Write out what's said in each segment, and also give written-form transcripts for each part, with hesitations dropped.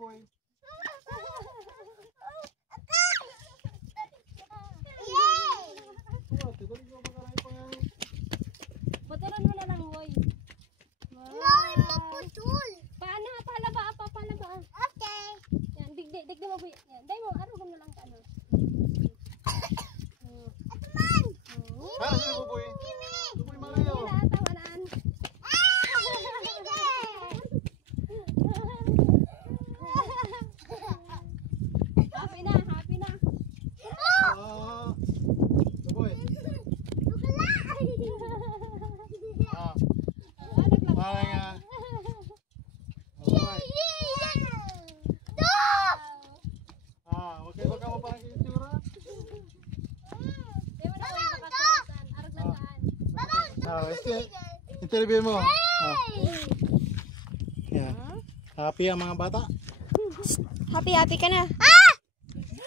boy. Patulan mo na lang, boy. No, ipaputol. Paano? Palaba, palaba. Okay. Yan, digdi mo, boy. Yan, dahil mo, arugam na lang ka, no? Atuman. Para sila po boy. Boy malayo. Yan na, tawanan. Happy na, happy na. Boy. Ah. Hanap lang. Para nga. Boy. Okay, wag ka mo parang itsura. Di mo na kung makatusan. Arug lang kaan. Interview mo. Yeah. Happy ang mga bata. Happy ka na.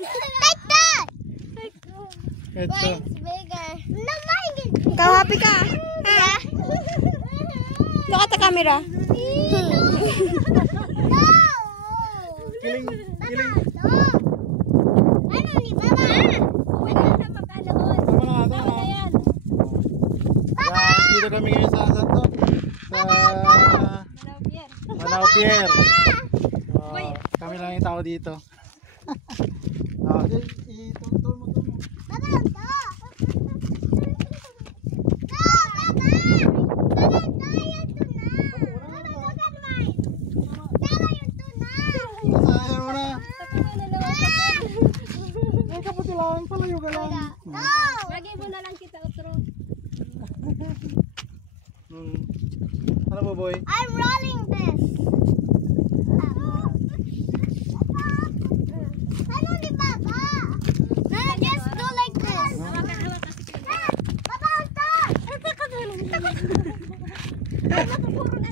Like that. Ito. Mine's bigger. No, mine is Ikaw happy ka? yeah. Look at the camera. No. Kiling. No. Ano ni Baba? Pwede na mapalahon. Tama na, Tama na yan. Dito kami ngayon sa Santo. Sa Manaw, Pierre. Manao Pier. Kami lang yung tao dito. Itutol mo. Baba, no. No, Baba. Tayo to na. Baba, look at mine. Tayo to na. Masahin mo na. Tapos na lang. Ay, kaputi lang. Palayo ka lang. No. Lagi mo na lang kita utro. Ano po boy? I'm rolling this. Ano ni Baba? No, just do like this. Hawakan kasi kayo. Baba, stop! Napupuro na.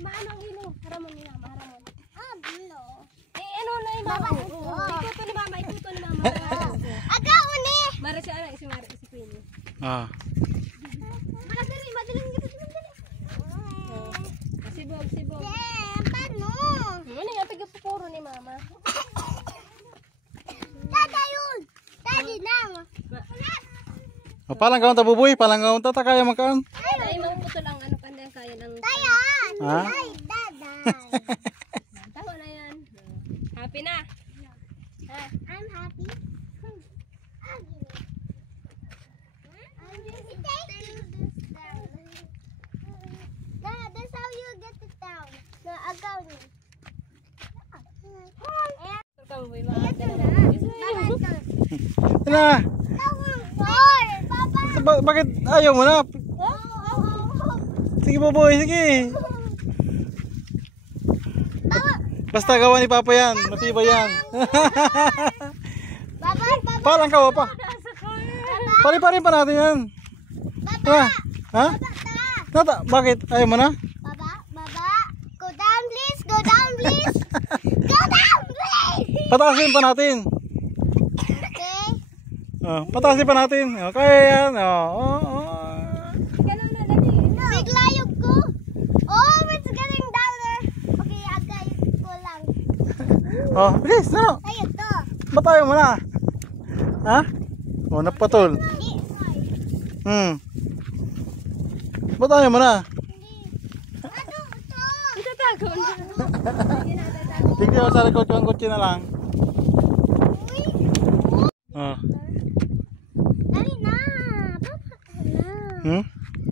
Maano ang ilo? Haramon nila, maharamon. Ah, bilo. Ano na yung mama? Ikuto ni mama, ikuto ni mama. Agaw ni! Mara siya, ano, si Mara, si Queenie. Madali, madaling dali. Sibog. Paano? Ano yung pagpupuro ni mama? Dada yun! Daddy lang! Palang kaon ta buboy, palang kaon ta kaya makaan. Ay, magputol ang ano pa niya, kaya ng... Tayan! Ha? Ay, dada! Taho na yan. Happy na. Ha? I'm happy. That's how you get it down. No, agaw ni. Ikaw, boy, mga Na. Bakit ayaw mo na? Sige buboy, sige. Basta gawa ni Papa yan, matibay yan. Palang kawa pa. Pari-pari pa natin yan. Ha? Nata, bakit? Ayaw mo na? Baba, go down please, go down please. Go down please. Pataasin pa natin. Okay. Pataasin pa natin. Kaya yan. Ganun na dali. Big layog ko. Oh, it's getting downer. Okay, agay ko lang. Bilis, no? Ay, ito. Ba't ayaw mo na? Ha? Napatol. Ba't ayaw mo na? Ano ito? Itatago na. Tignan mo sa likod ko ang kutsi na lang. Dali na. Papa na.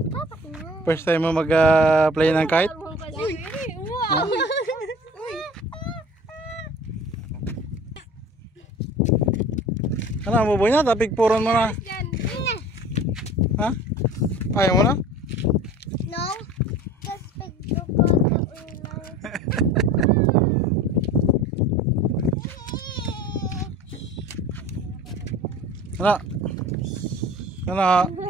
Papa na. First time mo mag-play ng kite? Wow. Ano, buboy na? Tapig puron mo na. Yan. Ha? Ayaw mo na? No. Just pick the bottle lang. Ano? Ano?